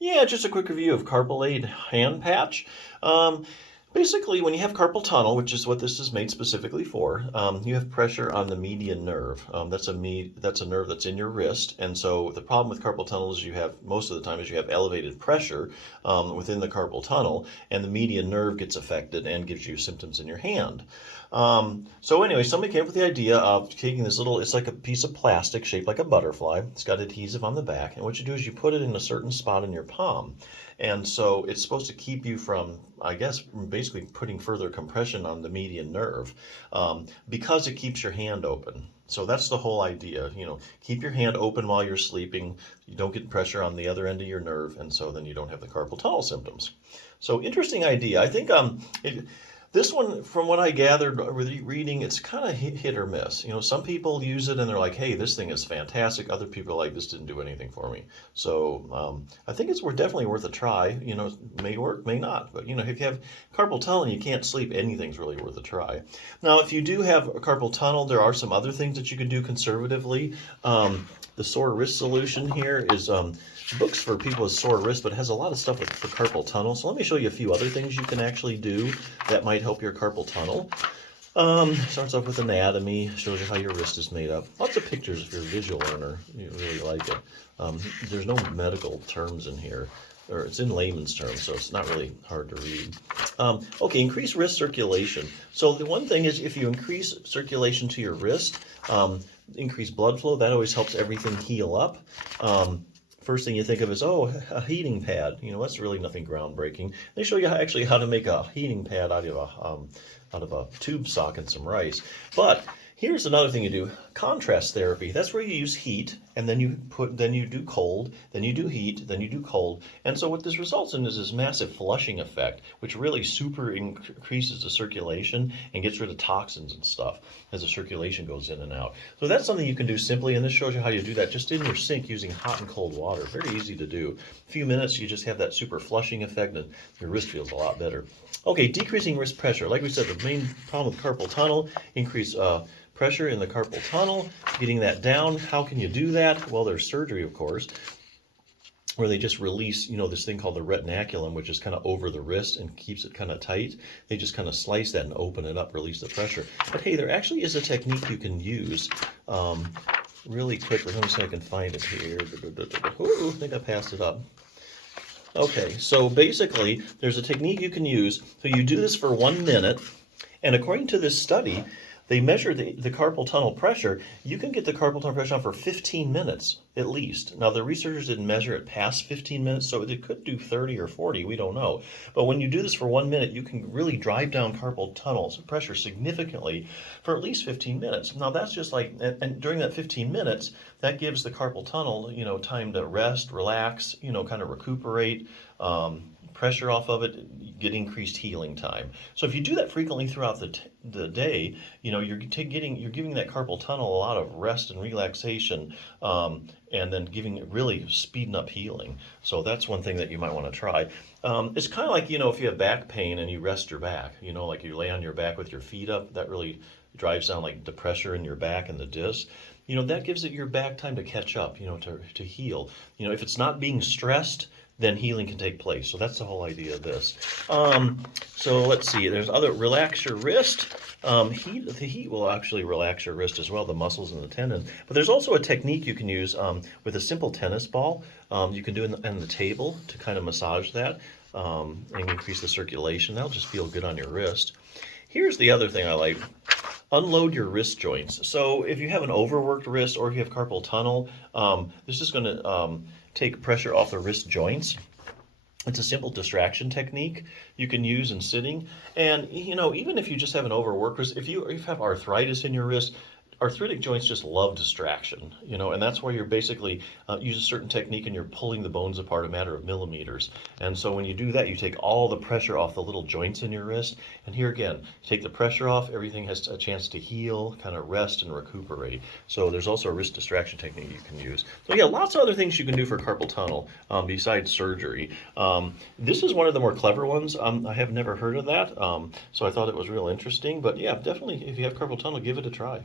Yeah, just a quick review of CarpalAid hand patch. Um, Basically, when you have carpal tunnel, which is what this is made specifically for, you have pressure on the median nerve. That's a nerve that's in your wrist, and so the problem with carpal tunnel is you have most of the time is you have elevated pressure within the carpal tunnel, and the median nerve gets affected and gives you symptoms in your hand. So anyway, somebody came up with the idea of taking this little, it's like a piece of plastic shaped like a butterfly. It's got adhesive on the back. And what you do is you put it in a certain spot in your palm. And so it's supposed to keep you from, I guess, basically putting further compression on the median nerve because it keeps your hand open. So that's the whole idea, keep your hand open while you're sleeping. You don't get pressure on the other end of your nerve, and so then you don't have the carpal tunnel symptoms. So interesting idea. I think this one, from what I gathered reading, it's kind of hit or miss. Some people use it and they're like, hey, this thing is fantastic. Other people are like, this didn't do anything for me. So I think it's definitely worth a try. It may work, may not. But, if you have carpal tunnel and you can't sleep, anything's really worth a try. Now, if you do have a carpal tunnel, there are some other things that you can do conservatively. The sore wrist solution here is books for people with sore wrist, but it has a lot of stuff for carpal tunnel. So let me show you a few other things you can actually do that might help your carpal tunnel. Starts off with anatomy, shows you how your wrist is made up. Lots of pictures if you're a visual learner. You really like it. There's no medical terms in here, or it's in layman's terms, so it's not really hard to read. Okay, increase wrist circulation. So the one thing is if you increase circulation to your wrist, increase blood flow, that always helps everything heal up. First thing you think of is, oh, a heating pad. That's really nothing groundbreaking. They show you actually how to make a heating pad out of a tube sock and some rice. But here's another thing you do: contrast therapy. That's where you use heat, and then you do cold, then you do heat, then you do cold. And so what this results in is this massive flushing effect, which really super increases the circulation and gets rid of toxins and stuff as the circulation goes in and out. So that's something you can do simply, and this shows you how you do that just in your sink using hot and cold water. Very easy to do. A few minutes, you just have that super flushing effect, and your wrist feels a lot better. Okay, decreasing wrist pressure. Like we said, the main problem with carpal tunnel, increase pressure in the carpal tunnel, getting that down. How can you do that? Well, there's surgery, of course, where they just release, this thing called the retinaculum, which is kind of over the wrist and keeps it kind of tight. They just kind of slice that and open it up, release the pressure. But hey, there actually is a technique you can use really quickly. Let me see if I can find it here. Ooh, I think I passed it up. Okay, so basically, there's a technique you can use. So you do this for 1 minute, and according to this study, they measure the carpal tunnel pressure. You can get the carpal tunnel pressure on for 15 minutes at least. Now, the researchers didn't measure it past 15 minutes, so it could do 30 or 40, we don't know. But when you do this for 1 minute, you can really drive down carpal tunnel pressure significantly for at least 15 minutes. Now, that's just like, and during that 15 minutes, that gives the carpal tunnel, time to rest, relax, kind of recuperate, pressure off of it, get increased healing time. So if you do that frequently throughout the day, you're giving that carpal tunnel a lot of rest and relaxation, and then really speeding up healing. So that's one thing that you might want to try. It's kind of like, if you have back pain and you rest your back, like you lay on your back with your feet up, that really drives down like the pressure in your back and the disc. That gives it your back time to catch up, to heal. If it's not being stressed, then healing can take place. So that's the whole idea of this. So let's see, there's relax your wrist. The heat will actually relax your wrist as well, the muscles and the tendon. But there's also a technique you can use with a simple tennis ball. You can do it on the table to kind of massage that and increase the circulation. That'll just feel good on your wrist. Here's the other thing I like. Unload your wrist joints. So if you have an overworked wrist or if you have carpal tunnel, this is going to take pressure off the wrist joints. It's a simple distraction technique you can use in sitting. And, even if you just have an overworked wrist, if you have arthritis in your wrist, arthritic joints just love distraction, and that's why you're basically use a certain technique and you're pulling the bones apart a matter of millimeters. And so when you do that, you take all the pressure off the little joints in your wrist. And here again, take the pressure off, everything has a chance to heal, kind of rest and recuperate. So there's also a wrist distraction technique you can use. So yeah, lots of other things you can do for carpal tunnel besides surgery. This is one of the more clever ones. I have never heard of that, so I thought it was real interesting. But yeah, definitely if you have carpal tunnel, give it a try.